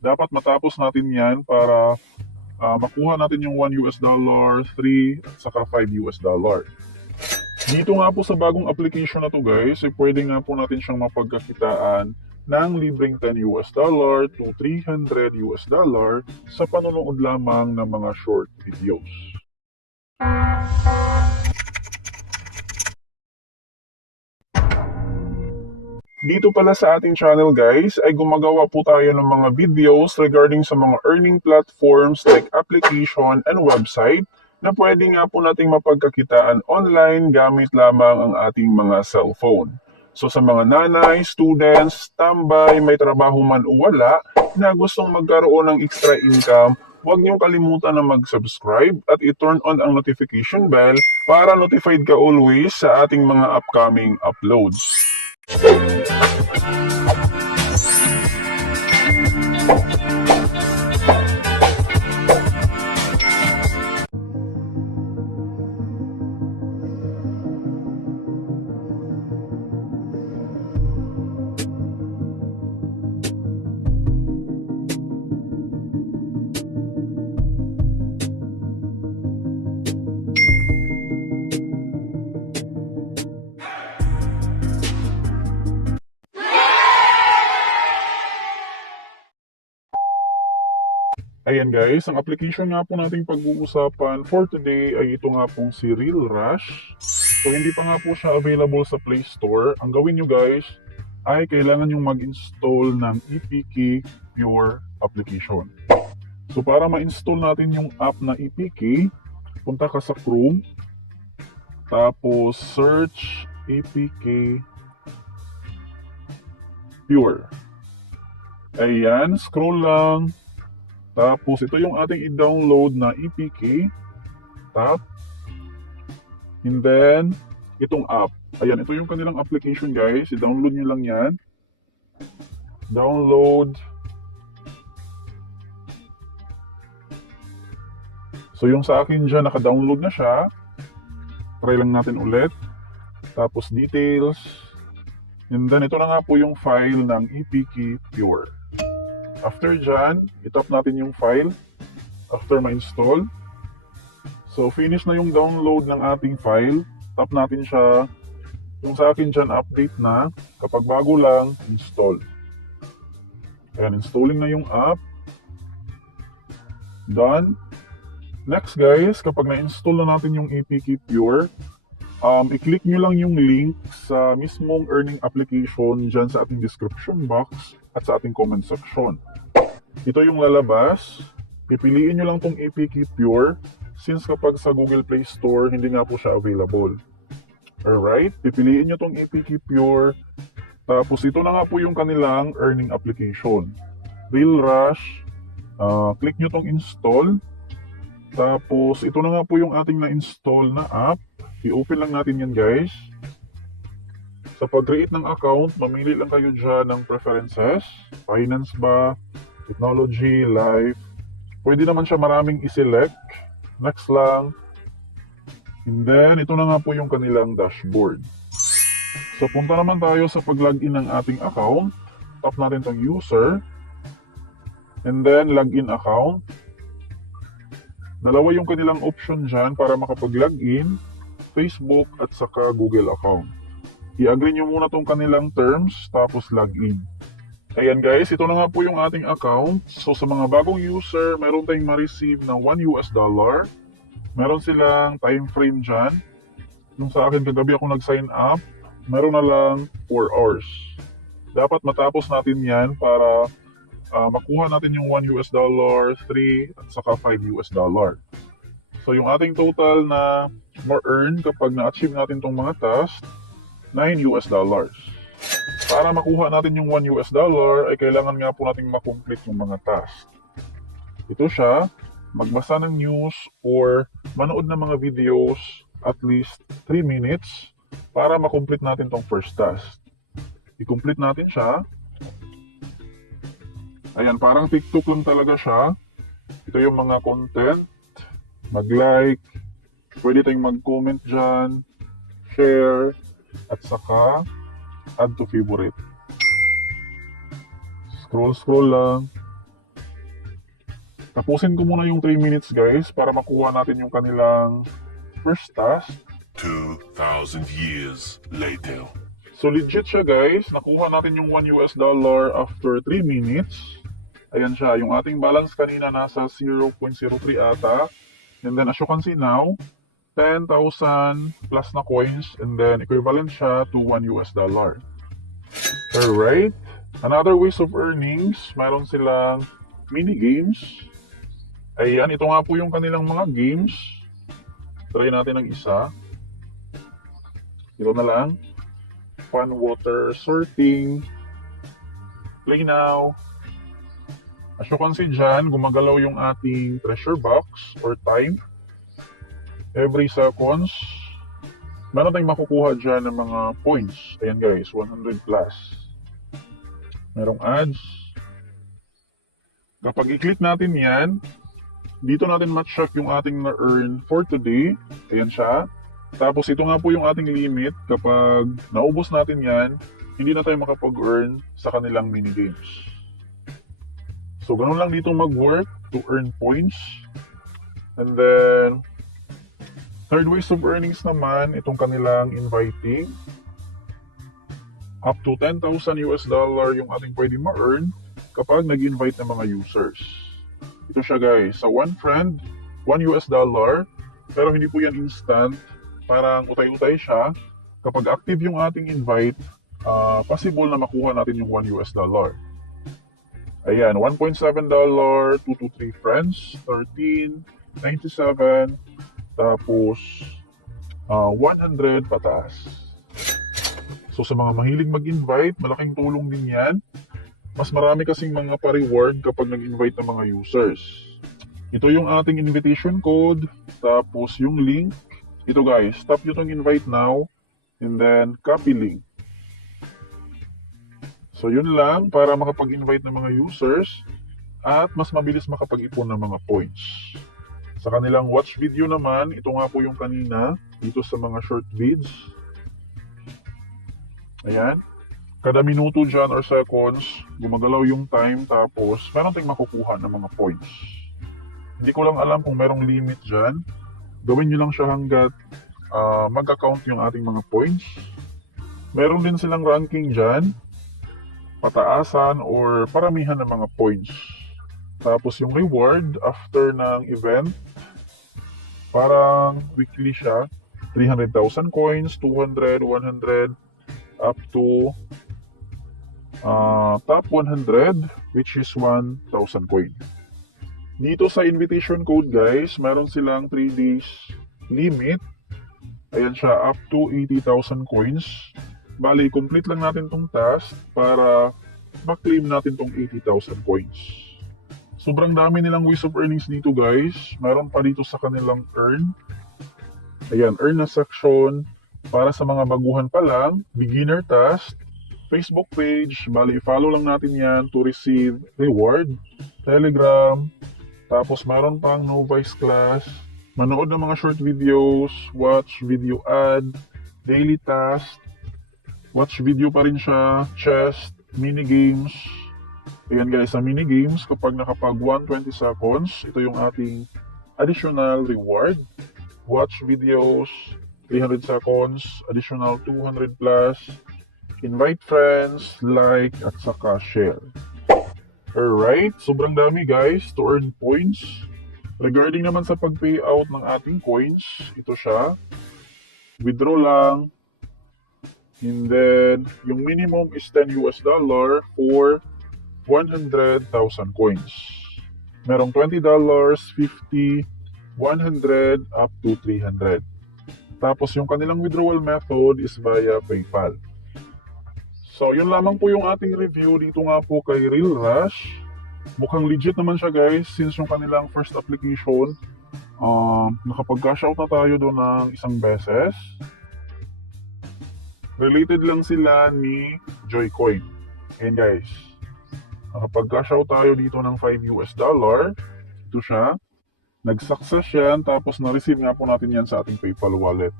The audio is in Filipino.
Dapat matapos natin yan para makuha natin yung $1, 3 at saka $5. Dito nga po sa bagong application na to guys, pwede nga po natin siyang mapagkakitaan ng libreng $10 to $300 sa panonood lamang ng mga short videos. Dito pala sa ating channel guys ay gumagawa po tayo ng mga videos regarding sa mga earning platforms like application and website na pwede nga po nating mapagkakitaan online gamit lamang ang ating mga cellphone. So sa mga nanay, students, tambay, may trabaho man o wala na gustong magkaroon ng extra income, huwag niyong kalimutan na mag-subscribe at i-turn on ang notification bell para notified ka always sa ating mga upcoming uploads. Ayan guys, ang application nga po nating pag-uusapan for today ay ito nga pong si Real Rush. So hindi pa nga po siya available sa Play Store. Ang gawin nyo guys ay kailangan nyo mag-install ng EPK Pure application. So para ma-install natin yung app na EPK, punta ka sa Chrome, tapos search EPK Pure. Ayan, scroll lang. Tapos ito yung ating i-download na EPK. Tap. And then, itong app. Ayan, ito yung kanilang application guys. I-download nyo lang yan. Download. So yung sa akin dyan, naka-download na siya. Try lang natin ulit. Tapos details. And then ito na nga po yung file ng EPK Pure. After dyan, itap natin yung file. After ma-install. So finish na yung download ng ating file. Tap natin siya. Yung sa akin dyan, update na. Kapag bago lang, install. Ayan, installing na yung app. Done. Next guys, kapag na-install na natin yung APK Pure, i-click nyo lang yung link sa mismong earning application dyan sa ating description box at sa ating comment section. Ito yung lalabas. Pipiliin nyo lang tong APK Pure since kapag sa Google Play Store, hindi nga po siya available. Alright, pipiliin nyo tong APK Pure. Tapos ito na nga po yung kanilang earning application. Real Rush. Click nyo tong install. Tapos ito na nga po yung ating na-install na app. I-open lang natin yan guys. Sa pag-create ng account, mamili lang kayo dyan ng preferences. Finance ba? Technology, life. Pwede naman siya maraming i-select. Next lang. And then, ito na nga po yung kanilang dashboard. So, punta naman tayo sa pag-login ng ating account. Tap natin tong user. And then, login account. Dalawa yung kanilang option dyan para makapag-login. Facebook at saka Google account. I-agree nyo muna tong kanilang terms, tapos login. Ayan guys, ito na nga po yung ating account. So sa mga bagong user, meron tayong ma-receive na $1. Meron silang time frame dyan. Nung sa akin kagabi ako nag-sign up, meron na lang 4 hours. Dapat matapos natin yan para makuha natin yung $1, 3 at saka $5. So yung ating total na ma-earn kapag na-achieve natin tong mga tasks, $9. Para makuha natin yung $1 ay kailangan nga po nating makomplete yung mga tasks. Ito siya, magbasa ng news or manood ng mga videos at least 3 minutes para makomplete natin tong first task. I-complete natin siya. Ayan, parang TikTok lang talaga siya. Ito yung mga content. Mag-like, pwede tayong mag-comment dyan, share, at saka add to favorite. Scroll lang. Tapusin ko muna yung 3 minutes guys para makuha natin yung kanilang first task. 2,000 years later. So legit siya guys, nakuha natin yung $1 after 3 minutes. Ayan siya, yung ating balance kanina nasa 0.03 ata. And then as you can see now, 10,000 plus na coins and then equivalent siya to $1. Alright, another ways of earnings, mayroon silang mini games. Ayan, ito nga po yung kanilang mga games. Try natin ng isa. Ito na lang. Fun water sorting. Play now. As you can see dyan, gumagalaw yung ating treasure box or time. Every seconds, meron tayong makukuha dyan ng mga points. Ayan guys, 100 plus. Merong ads. Kapag i-click natin yan, dito natin ma-check yung ating na-earn for today. Ayan siya. Tapos ito nga po yung ating limit. Kapag naubos natin yan, hindi na tayo makapag-earn sa kanilang minigames. So, ganun lang dito mag-work to earn points. And then, third ways of earnings naman, itong kanilang inviting. Up to $10,000 yung ating pwede ma-earn kapag nag-invite ng mga users. Ito siya guys, sa one friend, $1. Pero hindi po yan instant. Parang utay-utay siya. Kapag active yung ating invite, possible na makuha natin yung $1. Ayan, $1.7, 2 to 3 friends, 13.97, tapos 100 pataas. So sa mga mahilig mag-invite, malaking tulong din yan. Mas marami kasing mga pa-reward kapag nag-invite ng mga users. Ito yung ating invitation code, tapos yung link. Ito guys, tap nyo itong invite now, and then copy link. So yun lang para makapag-invite ng mga users at mas mabilis makapag-ipon ng mga points. Sa kanilang watch video naman, ito nga po yung kanina dito sa mga short vids. Ayan. Kada minuto dyan or seconds, gumagalaw yung time tapos meron tayong makukuha ng mga points. Hindi ko lang alam kung merong limit dyan. Gawin nyo lang siya hanggat mag-account yung ating mga points. Meron din silang ranking dyan. Pataasan or paramihan ng mga points. Tapos yung reward after ng event, parang weekly siya. 300,000 coins, 200, 100, up to top 100, which is 1,000 coin. Dito sa invitation code guys, meron silang 3 days limit. Ayan siya, up to 80,000 coins. Bali, complete lang natin tong task para ma-claim natin tong 80,000 coins. Sobrang dami nilang ways of earnings dito guys. Meron pa dito sa kanilang earn. Ayan, earn na section para sa mga baguhan pa lang, beginner task, Facebook page, bali follow lang natin yan to receive reward, Telegram, tapos meron pang novice class, manood ng mga short videos, watch video ad, daily task, watch video pa rin siya, chest, mini games. Ayan guys, sa mini games, kapag nakapag 120 seconds, ito yung ating additional reward. Watch videos, 300 seconds, additional 200 plus, invite friends, like, at saka share. Alright, sobrang dami guys to earn points. Regarding naman sa pag-payout ng ating coins, ito siya. Withdraw lang. And then, yung minimum is $10 for 100,000 coins. Merong $20, 50, 100, up to 300. Tapos yung kanilang withdrawal method is via PayPal. So, yun lamang po yung ating review dito nga po kay Real Rush. Mukhang legit naman siya guys since yung kanilang first application, nakapag-cash out na tayo doon ng isang beses. Related lang sila ni Joycoin. Ayan guys. Nakapag-cash out tayo dito ng $5. Ito siya. Nag-success yan tapos na-receive nga po natin yan sa ating PayPal wallet.